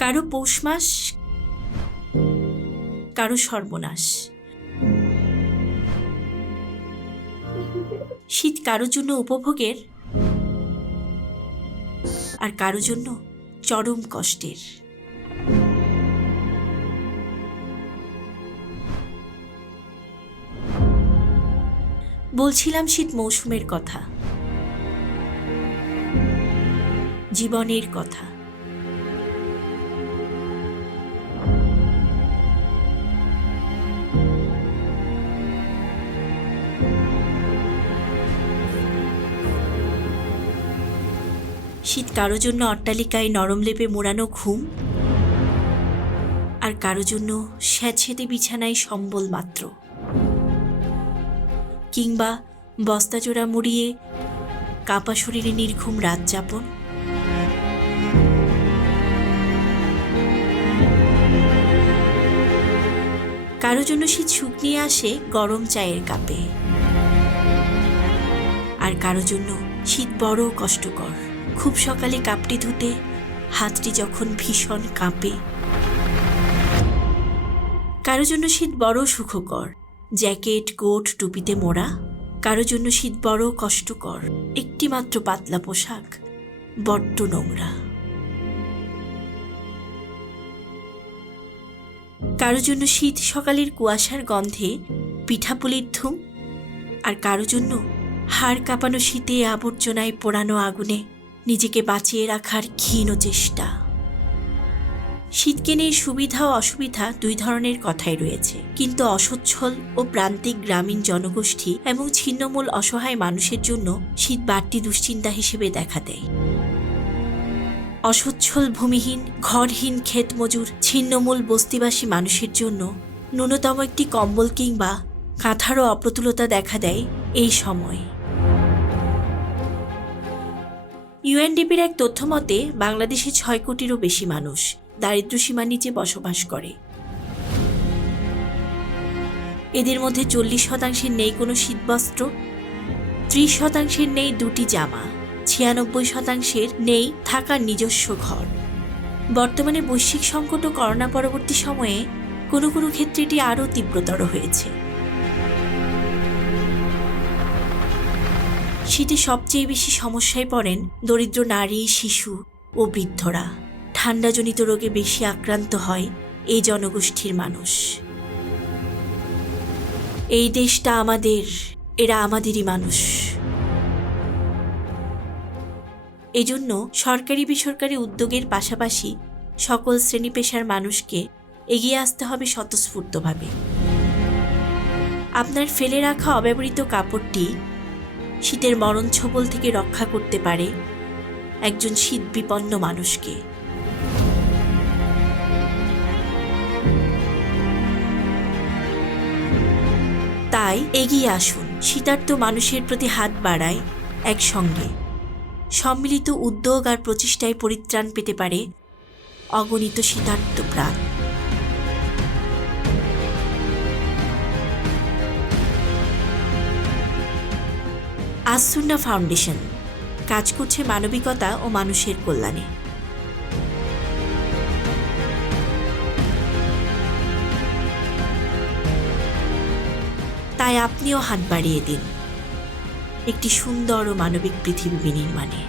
কারো পৌষ মাস, কারো সর্বনাশ। শীত কারো জন্য উপভোগের, আর কারো জন্য চরম কষ্টের। বলছিলাম শীত মৌসুমের কথা, জীবনের কথা। শীত কারো জন্য অট্টালিকায় নরম লেপে মোড়ানো ঘুম, আর কারো জন্য স্যাঁতসেঁতে বিছানায় সম্বল মাত্র, কিংবা বস্তাজোড়া মুড়িয়ে কাপা শরীরে নির্ঘুম রাত যাপন। কারো জন্য শীত সুখ নিয়ে আসে গরম চায়ের কাপে, আর কারো জন্য শীত বড় কষ্টকর। খুব সকালে কাপটি ধুতে হাতটি যখন ভীষণ কাঁপে। কারো জন্য শীত বড় সুখকর, জ্যাকেট কোট টুপিতে মোড়া। কারো জন্য শীত বড় কষ্টকর, একটি মাত্র পাতলা পোশাক বড্ড নোংরা। কারো জন্য শীত সকালের কুয়াশার গন্ধে পিঠাপুলির ধুম, আর কারো জন্য হাড় কাঁপানো শীতে আবর্জনায় পোড়ানো আগুনে নিজেকে বাঁচিয়ে রাখার ক্ষীণ চেষ্টা। শীতকে নিয়ে সুবিধা ও অসুবিধা দুই ধরনের কথাই রয়েছে, কিন্তু অসচ্ছল ও প্রান্তিক গ্রামীণ জনগোষ্ঠী এবং ছিন্নমূল অসহায় মানুষের জন্য শীত বাড়তি দুশ্চিন্তা হিসেবে দেখা দেয়। অসচ্ছল ভূমিহীন ঘরহীন ক্ষেত মজুর ছিন্নমূল বস্তিবাসী মানুষের জন্য ন্যূনতম একটি কম্বল কিংবা কাঁথারও অপ্রতুলতা দেখা দেয় এই সময়। ইউএনডিপির এক তথ্য মতে বাংলাদেশে 6 কোটিরও বেশি মানুষ দারিদ্র্যসীমার নিচে বসবাস করে। এদের মধ্যে 40% নেই কোনো শীতবস্ত্র, 30% নেই দুটি জামা, 96% নেই থাকার নিজস্ব ঘর। বর্তমানে বৈশ্বিক সংকট ও করোনা পরবর্তী সময়ে কোনো কোনো ক্ষেত্রে এটি আরও তীব্রতর হয়েছে। শীতে সবচেয়ে বেশি সমস্যায় পড়েন দরিদ্র নারী, শিশু ও বৃদ্ধরা। ঠান্ডাজনিত রোগে বেশি আক্রান্ত হয় এই জনগোষ্ঠীর মানুষ। এই দেশটা আমাদের, এরা আমাদেরই মানুষ। এজন্য সরকারি বেসরকারি উদ্যোগের পাশাপাশি সকল শ্রেণী পেশার মানুষকে এগিয়ে আসতে হবে স্বতঃস্ফূর্তভাবে। আপনার ফেলে রাখা অব্যবহৃত কাপড়টি শীতের মরণ ছোবল থেকে রক্ষা করতে পারে একজন শীত বিপন্ন মানুষকে। তাই এগিয়ে আসুন, শীতার্ত মানুষের প্রতি হাত বাড়ায় একসঙ্গে। সম্মিলিত উদ্যোগ আর প্রচেষ্টায় পরিত্রাণ পেতে পারে অগণিত শীতার্ত প্রাণ। আসুন্না ফাউন্ডেশন কাজ করছে মানবিকতা ও মানুষের কল্যাণে। তাই আপনিও হাত বাড়িয়ে দিন একটি সুন্দর ও মানবিক পৃথিবী বিনির্মাণে।